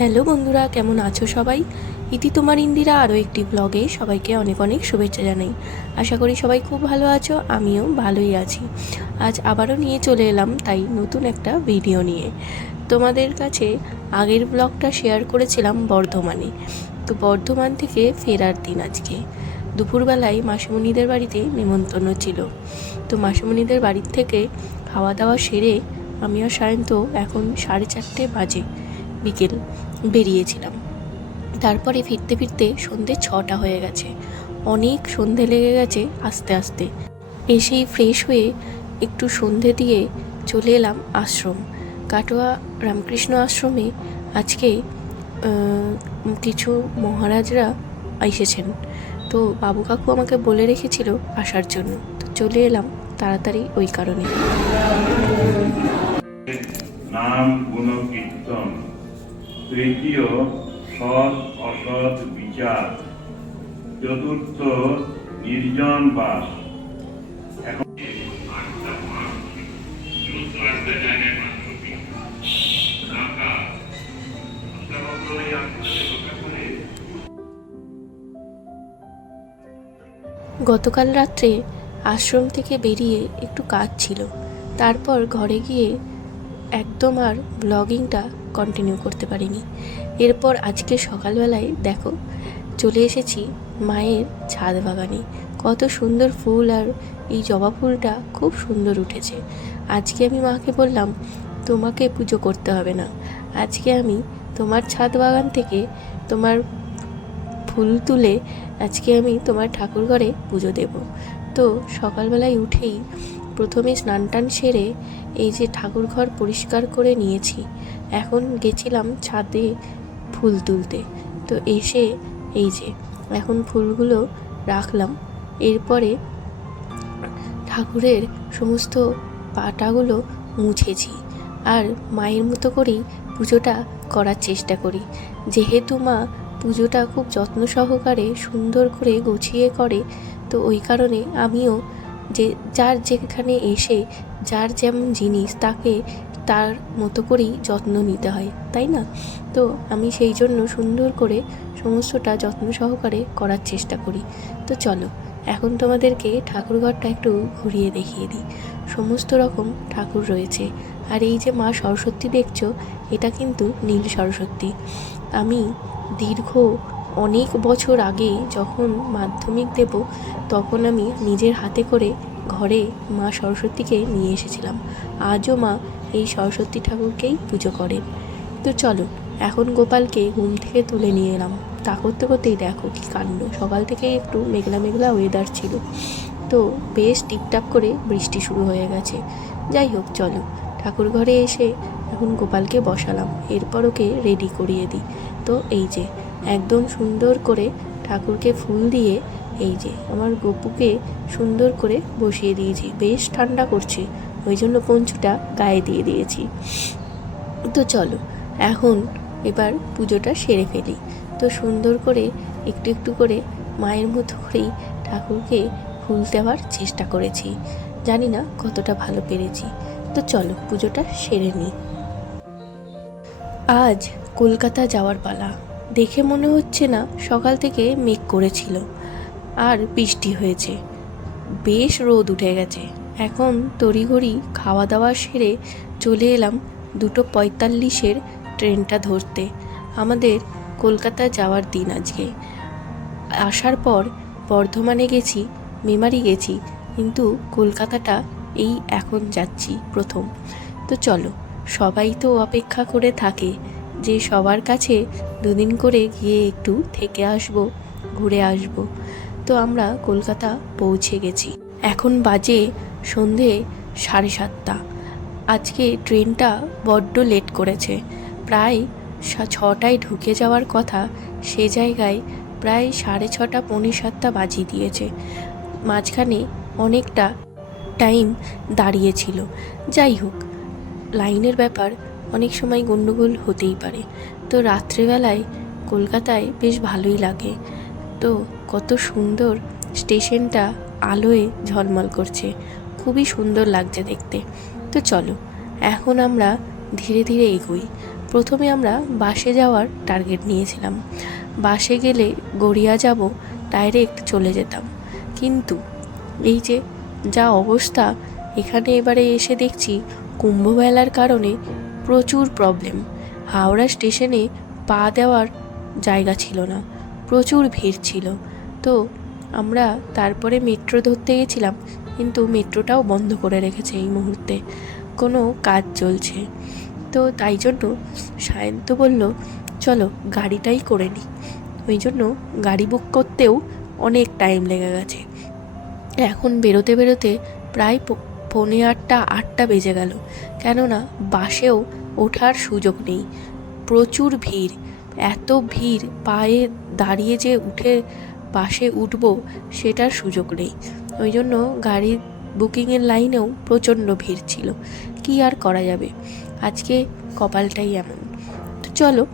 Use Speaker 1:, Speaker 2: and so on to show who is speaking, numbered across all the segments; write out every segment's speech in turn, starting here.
Speaker 1: Hello বন্ধুরা, কেমন আছো সবাই? ইতি তোমার ইন্দিরা আরও একটি ব্লগে সবাইকে অনেক অনেক শুভেচ্ছা জানাই। আশা করি সবাই খুব ভালো আছো, আমিও ভালোই আছি। আজ আবারও নিয়ে চলে এলাম তাই নতুন একটা ভিডিও নিয়ে। তোমাদের কাছে আগের ব্লগটা শেয়ার করেছিলাম বর্ধমানে। তো বর্ধমান থেকে ফেরার দিন আজকে। দুপুরবেলায় মাসিমণিদের বাড়িতে নিমন্ত্রণ ছিল। তো মাসিমণিদের বাড়ির থেকে খাওয়া দাওয়া সেরে আমি আর সায়ন্ত এখন সাড়ে চারটে বাজে, বিকেল। বেরিয়েছিলাম। তারপরে ফিরতে ফিরতে সন্ধে ছটা হয়ে গেছে। অনেক সন্ধে লেগে গেছে আস্তে আস্তে। এসেই ফ্রেশ হয়ে একটু সন্ধে দিয়ে চলে এলাম আশ্রম। কাটোয়া রামকৃষ্ণ আশ্রমে আজকে কিছু মহারাজরা এসেছেন। তো বাবু কাকু আমাকে বলে রেখেছিল আসার জন্য। তো চলে এলাম তাড়াতাড়ি ওই কারণে।
Speaker 2: নাম গুণ কীর্তন। তৃতীয় সৎ অসৎ বিচার। চতুর্থ নির্জন বাস।
Speaker 1: গতকাল রাত্রে আশ্রম থেকে বেরিয়ে একটু কাজ ছিল। তারপর ঘরে গিয়ে একদম আর ব্লগিংটা কন্টিনিউ করতে পারিনি। এরপর আজকে সকালবেলায় দেখো, চলে এসেছি মায়ের ছাদ বাগানে। কত সুন্দর ফুল আর এই জবা ফুলটা খুব সুন্দর উঠেছে। আজকে আমি মাকে বললাম, তোমাকে পুজো করতে হবে না। আজকে আমি তোমার ছাদ বাগান থেকে তোমার ফুল তুলে আজকে আমি তোমার ঠাকুর ঘরে পুজো দেব। তো সকালবেলায় উঠেই প্রথমে স্নান টান সেরে এই যে ঠাকুর ঘর পরিষ্কার করে নিয়েছি। এখন গেছিলাম ছাদে ফুল তুলতে। তো এসে এই যে, এখন ফুলগুলো রাখলাম। এরপরে ঠাকুরের সমস্ত পাটাগুলো মুছেছি আর মায়ের মতো করেই পুজোটা করার চেষ্টা করি। যেহেতু মা পুজোটা খুব যত্ন সহকারে সুন্দর করে গুছিয়ে করে, তো ওই কারণে আমিও যে, যার যেখানে এসে, যার যেমন জিনিস তাকে তার মতো করেই যত্ন নিতে হয়, তাই না? তো আমি সেই জন্য সুন্দর করে সমস্তটা যত্ন সহকারে করার চেষ্টা করি। তো চলো, এখন তোমাদেরকে ঠাকুরঘরটা একটু ঘুরিয়ে দেখিয়ে দিই। সমস্ত রকম ঠাকুর রয়েছে। আর এই যে মা সরস্বতী দেখছ, এটা কিন্তু নীল সরস্বতী। আমি দীর্ঘ অনেক বছর আগে যখন মাধ্যমিক দেব, তখন আমি নিজের হাতে করে ঘরে মা সরস্বতীকে নিয়ে এসেছিলাম। আজও মা এই সরস্বতী ঠাকুরকেই পুজো করেন। তো চলো, এখন গোপালকে ঘুম থেকে তুলে নিয়ে এলাম। তা করতে করতেই দেখো কি কাণ্ড। সকাল থেকে একটু মেঘলা মেঘলা ওয়েদার ছিল। তো বেশ টিপটাপ করে বৃষ্টি শুরু হয়ে গেছে। যাই হোক, চলো। ঠাকুর ঘরে এসে এখন গোপালকে বসালাম। এরপর ওকে রেডি করিয়ে দিই। তো এই যে, একদম সুন্দর করে ঠাকুরকে ফুল দিয়ে এই যে, আমার গপুকে সুন্দর করে বসিয়ে দিয়েছি। বেশ ঠান্ডা করছে ওই জন্য পঞ্চুটা গায়ে দিয়ে দিয়েছি। তো চলো, এখন এবার পুজোটা সেরে ফেলি। তো সুন্দর করে একটু একটু করে মায়ের মতো করেই ঠাকুরকে ফুল দেওয়ার চেষ্টা করেছি। জানি না কতটা ভালো পেরেছি। তো চলো, পুজোটা সেরে নিই। আজ কলকাতা যাওয়ার পালা। দেখে মনে হচ্ছে না সকাল থেকে মেঘ করেছিল। আর বৃষ্টি হয়েছে। বেশ রোদ উঠে গেছে। এখন তড়িঘড়ি খাওয়া দাওয়া সেরে চলে এলাম দুটো পঁয়তাল্লিশের ট্রেনটা ধরতে। আমাদের কলকাতা যাওয়ার দিন আজকে। আসার পর বর্ধমানে গেছি, মেমারি গেছি, কিন্তু কলকাতাটা এই এখন যাচ্ছি প্রথম। তো চলো, সবাই তো অপেক্ষা করে থাকে যে সবার কাছে দুদিন করে গিয়ে একটু থেকে আসব, ঘুরে আসব। তো আমরা কলকাতা পৌঁছে গেছি। এখন বাজে সন্ধে সাড়ে সাতটা। আজকে ট্রেনটা বড্ড লেট করেছে। প্রায় ছটায় ঢুকে যাওয়ার কথা সে জায়গায় প্রায় সাড়ে ছটা, পৌনে সাতটা বাজিয়ে দিয়েছে। মাঝখানে অনেকটা টাইম দাঁড়িয়েছিল। যাই হোক, লাইনের ব্যাপার অনেক সময় গণ্ডগোল হতেই পারে। তো রাত্রেবেলায় কলকাতায় বেশ ভালোই লাগে। তো কত সুন্দর স্টেশনটা আলোয় ঝলমল করছে। খুবই সুন্দর লাগছে দেখতে। তো চলো, এখন আমরা ধীরে ধীরে এগোই। প্রথমে আমরা বাসে যাওয়ার টার্গেট নিয়েছিলাম। বাসে গেলে গড়িয়া যাব, ডাইরেক্ট চলে যেতাম। কিন্তু এই যে যা অবস্থা, এখানে এবারে এসে দেখছি কুম্ভমেলার কারণে প্রচুর প্রবলেম হাওড়া স্টেশনে পা দেওয়ার জায়গা ছিল না, প্রচুর ভিড় ছিল। তো আমরা তারপরে মেট্রো ধরতে গেছিলাম, কিন্তু মেট্রোটাও বন্ধ করে রেখেছে এই মুহূর্তে। কোনো কাজ চলছে। তো তাই জন্য সায়ন্ত বলল, চলো গাড়িটাই করে নিই ওই জন্য গাড়ি বুক করতেও অনেক টাইম লেগে গেছে। এখন বেরোতে বেরোতে প্রায় পৌনে আটটা আটটা বেজে গেল। কেননা বাসেও ওঠার সুযোগ নেই। প্রচুর ভিড়। এত ভিড়, পায়ে দাঁড়িয়ে যে উঠে বাসে উঠব সেটার সুযোগ নেই। ওই জন্য গাড়ি বুকিংয়ের লাইনেও প্রচণ্ড ভিড় ছিল। কি আর করা যাবে? আজকে কপালটাই এমন। তো চলো,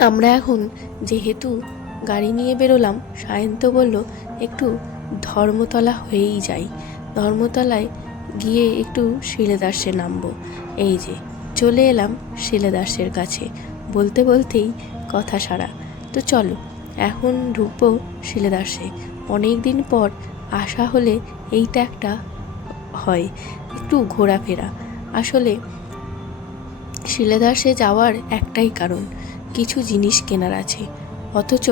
Speaker 1: আমরা এখন যেহেতু গাড়ি নিয়ে বেরোলাম, সায়ন্ত বলল, একটু ধর্মতলা হয়েই যাই। ধর্মতলায় গিয়ে একটু শিলেদাসে নামবো। এই যে, চলে এলাম শিলেদাসের কাছে। বলতে বলতেই কথা সারা। তো চলো এখন ঢুকবো শিলেদাসে। অনেক দিন পর আসা হলে এইটা একটা হয়, একটু ঘোরাফেরা। আসলে শিলেদাসে যাওয়ার একটাই কারণ, কিছু জিনিস কেনার আছে। অথচ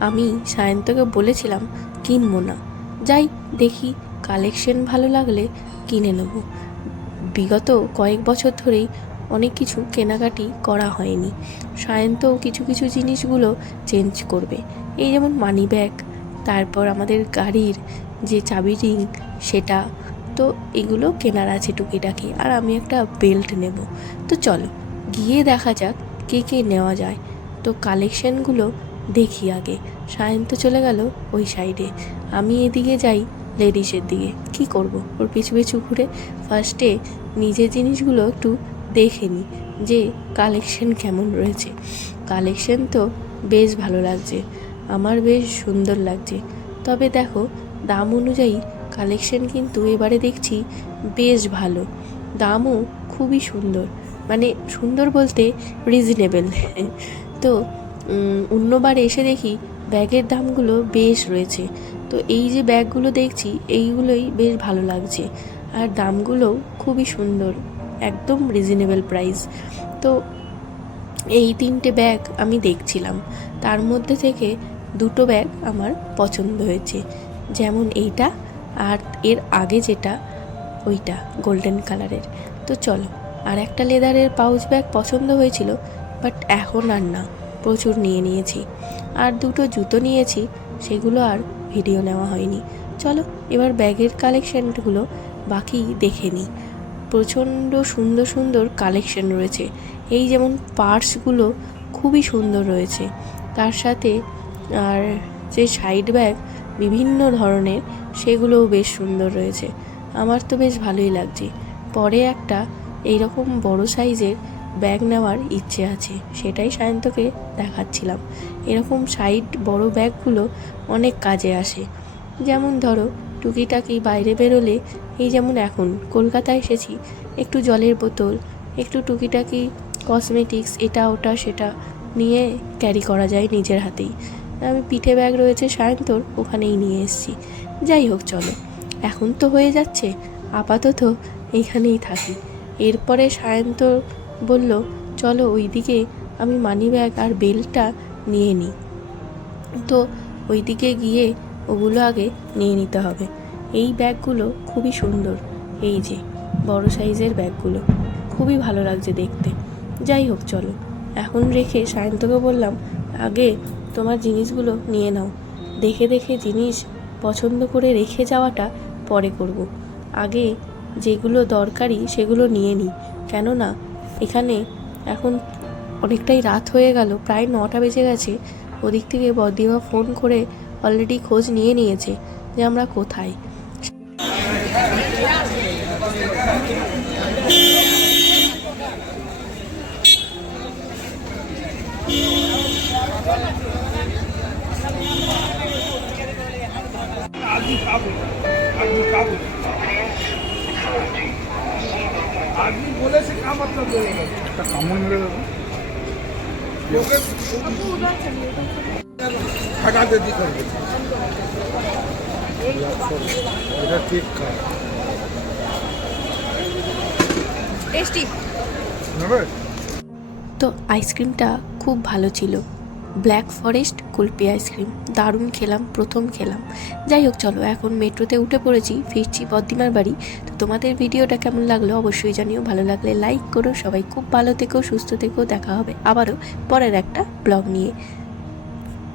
Speaker 1: আমি সায়ন্তকে বলেছিলাম, কিনবো না। যাই দেখি কালেকশন ভালো লাগলে কিনে নেব। বিগত কয়েক বছর ধরেই অনেক কিছু কেনাকাটি করা হয়নি। সায়ন্তও কিছু কিছু জিনিসগুলো চেঞ্জ করবে। এই যেমন মানি ব্যাগ তারপর আমাদের গাড়ির যে চাবি রিং সেটা। তো এগুলো কেনার আছে টুকিটাকি, আর আমি একটা বেল্ট নেব। তো চলো, গিয়ে দেখা যাক কে কে নেওয়া যায়। তো কালেকশনগুলো দেখি আগে। সায়ন্ত চলে গেল ওই সাইডে আমি এদিকে যাই লেডিসের দিকে। কি করব? ওর পিছু পিছু ঘুরে ফার্স্টে নিজের জিনিসগুলো একটু দেখে নিই যে কালেকশন কেমন রয়েছে। কালেকশন তো বেশ ভালো লাগছে, আমার বেশ সুন্দর লাগছে। তবে দেখো, দাম অনুযায়ী কালেকশন কিন্তু এবারে দেখছি বেশ ভালো। দামও খুবই সুন্দর মানে সুন্দর বলতে রিজনেবল তো অন্যবার এসে দেখি ব্যাগের দামগুলো বেশ রয়েছে। তো এই যে ব্যাগগুলো দেখছি, এইগুলোই বেশ ভালো লাগছে। আর দামগুলো খুবই সুন্দর। একদম রিজনেবল প্রাইস তো এই তিনটে ব্যাগ আমি দেখছিলাম। তার মধ্যে থেকে দুটো ব্যাগ আমার পছন্দ হয়েছে। যেমন এইটা আর এর আগে যেটা, ওইটা গোল্ডেন কালারের তো চলো, আর একটা লেদারের পাউচ ব্যাগ পছন্দ হয়েছিল বাট এখন আর না, প্রচুর নিয়ে নিয়েছি। আর দুটো জুতো নিয়েছি, সেগুলো আর ভিডিও নেওয়া হয়নি। চলো, এবার ব্যাগের কালেকশনগুলো বাকি দেখে নিই। প্রচণ্ড সুন্দর সুন্দর কালেকশন রয়েছে। এই যেমন পার্সগুলো খুবই সুন্দর রয়েছে। তার সাথে আর যে সাইড ব্যাগ বিভিন্ন ধরনের, সেগুলোও বেশ সুন্দর রয়েছে। আমার তো বেশ ভালোই লাগছে। পরে একটা এইরকম বড় সাইজের ব্যাগ নেওয়ার ইচ্ছে আছে। সেটাই সায়ন্তকে দেখাচ্ছিলাম। এরকম সাইড বড় ব্যাগগুলো অনেক কাজে আসে। যেমন ধরো টুকিটাকি বাইরে বেরোলে, এই যেমন এখন, কলকাতায় এসেছি। একটু জলের বোতল, একটু টুকিটাকি কসমেটিক্স এটা, ওটা, সেটা নিয়ে ক্যারি করা যায় নিজের হাতেই। আমি পিঠে ব্যাগ রয়েছে সায়ন্তর, ওখানেই নিয়ে এসেছি। যাই হোক, চলো। এখন তো হয়ে যাচ্ছে। আপাতত এইখানেই থাকি। এরপরে সায়ন্ত বলল, চলো ওইদিকে আমি মানি ব্যাগ আর বেলটা নিয়ে নিই। তো ওইদিকে গিয়ে ওগুলো আগে নিয়ে নিতে হবে। এই ব্যাগগুলো খুবই সুন্দর। এই যে, বড় সাইজের ব্যাগগুলো। খুবই ভালো লাগছে দেখতে। যাই হোক, চলো। এখন রেখে সায়ন্তকে বললাম, আগে তোমার জিনিসগুলো নিয়ে নাও। দেখে দেখে জিনিস পছন্দ করে রেখে যাওয়াটা পরে করব। আগে যেগুলো দরকারি সেগুলো নিয়ে নিই কেননা এখানে এখন অনেকটাই রাত হয়ে গেল, প্রায় নটা বেজে গেছে। ওদিক থেকে বদিমা ফোন করে অলরেডি খোঁজ নিয়ে নিয়েছে যে আমরা কোথায়
Speaker 3: আপনি বলেছে কামাত না
Speaker 4: বলে কামড় মেরে দেবো
Speaker 3: লোকের এটা ঠিক
Speaker 1: তো আইসক্রিমটা খুব ভালো ছিল। Black forest kulfi ice cream. দারুণ খেলাম প্রথম খেলাম। যাই হোক চলো এখন মেট্রোতে উঠে পড়েছি ফিরছি বদ্দিমার বাড়ি। তো তোমাদের ভিডিওটা কেমন লাগল অবশ্যই জানিও। ভালো লাগলে লাইক করো সবাই খুব ভালো থেকেও সুস্থ থেকেও দেখা হবে আবারও পরের একটা ব্লগ নিয়ে।